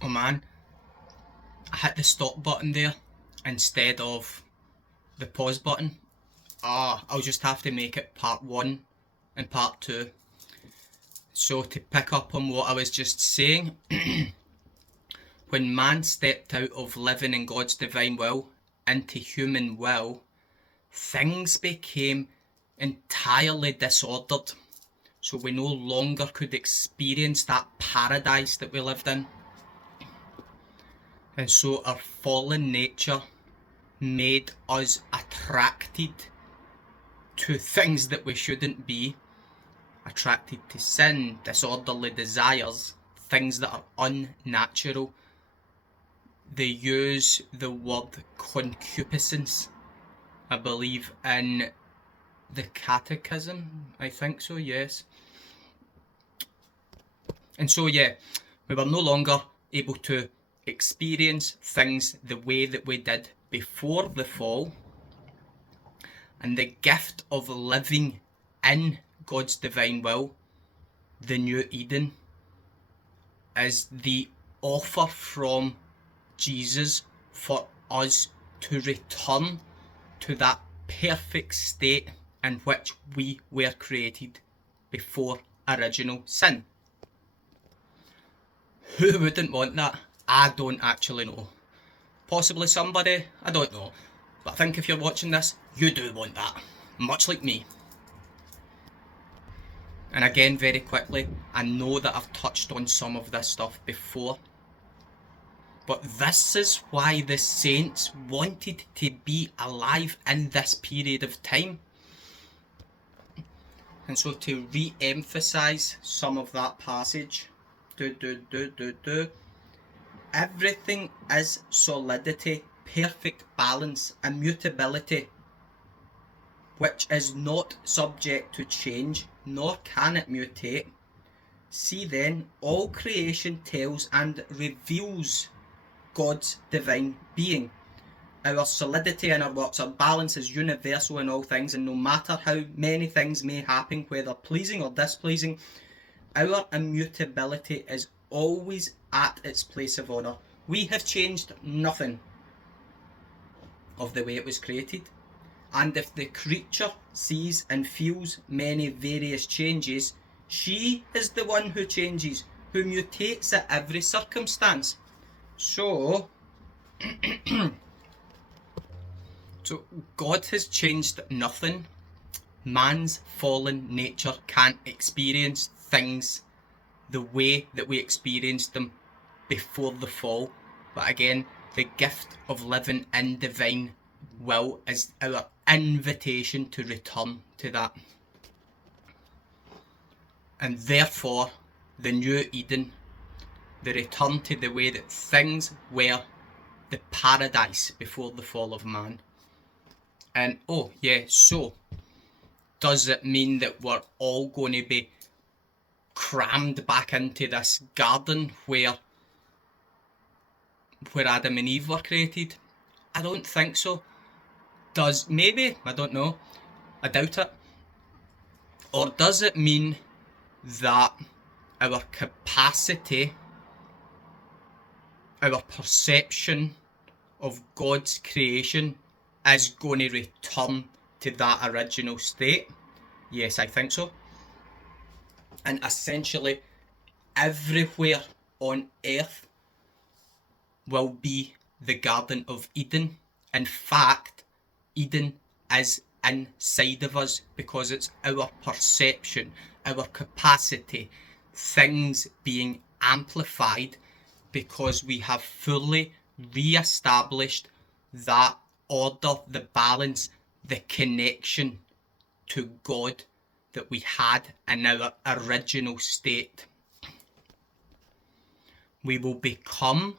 Oh man, I hit the stop button there instead of the pause button. I'll just have to make it part 1 and part 2. So to pick up on what I was just saying, when man stepped out of living in God's divine will into human will, things became entirely disordered. So we no longer could experience that paradise that we lived in. And so our fallen nature made us attracted to things that we shouldn't be, attracted to sin, disorderly desires, things that are unnatural. They use the word concupiscence, I believe, in the Catechism. I think so, yes. And so, yeah, we were no longer able to experience things the way that we did before the fall. And the gift of living in God's divine will, the new Eden, is the offer from Jesus for us to return to that perfect state in which we were created before original sin. Who wouldn't want that? I don't actually know. Possibly somebody, I don't know. But I think if you're watching this, you do want that. Much like me. And again, very quickly, I know that I've touched on some of this stuff before. But this is why the saints wanted to be alive in this period of time. And so to re-emphasise some of that passage, everything is solidity, perfect balance, immutability, which is not subject to change, nor can it mutate. See then, all creation tells and reveals God's divine being. Our solidity in our works, our balance is universal in all things, and no matter how many things may happen, whether pleasing or displeasing, our immutability is always at its place of honour. We have changed nothing of the way it was created. And if the creature sees and feels many various changes, she is the one who changes, who mutates at every circumstance. So God has changed nothing. Man's fallen nature can't experience things the way that we experienced them before the fall. But again, the gift of living in divine will is our invitation to return to that. And therefore, the new Eden, the return to the way that things were, the paradise before the fall of man. And so does it mean that we're all going to be crammed back into this garden where Adam and Eve were created? I don't think so. Maybe, I don't know. I doubt it. Or does it mean that our capacity, our perception of God's creation is going to return to that original state? Yes, I think so. And essentially, everywhere on earth will be the Garden of Eden. In fact, Eden is inside of us because it's our perception, our capacity, things being amplified because we have fully re-established that order, the balance, the connection to God that we had in our original state. We will become,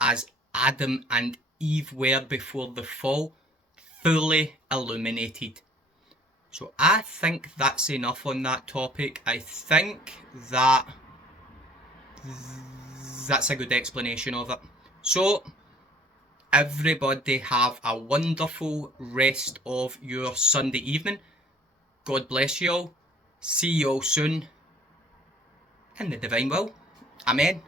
as Adam and Eve were before the fall, fully illuminated. So I think that's enough on that topic. I think that's a good explanation of it. So everybody have a wonderful rest of your Sunday evening. God bless you all. See you all soon in the divine will. Amen.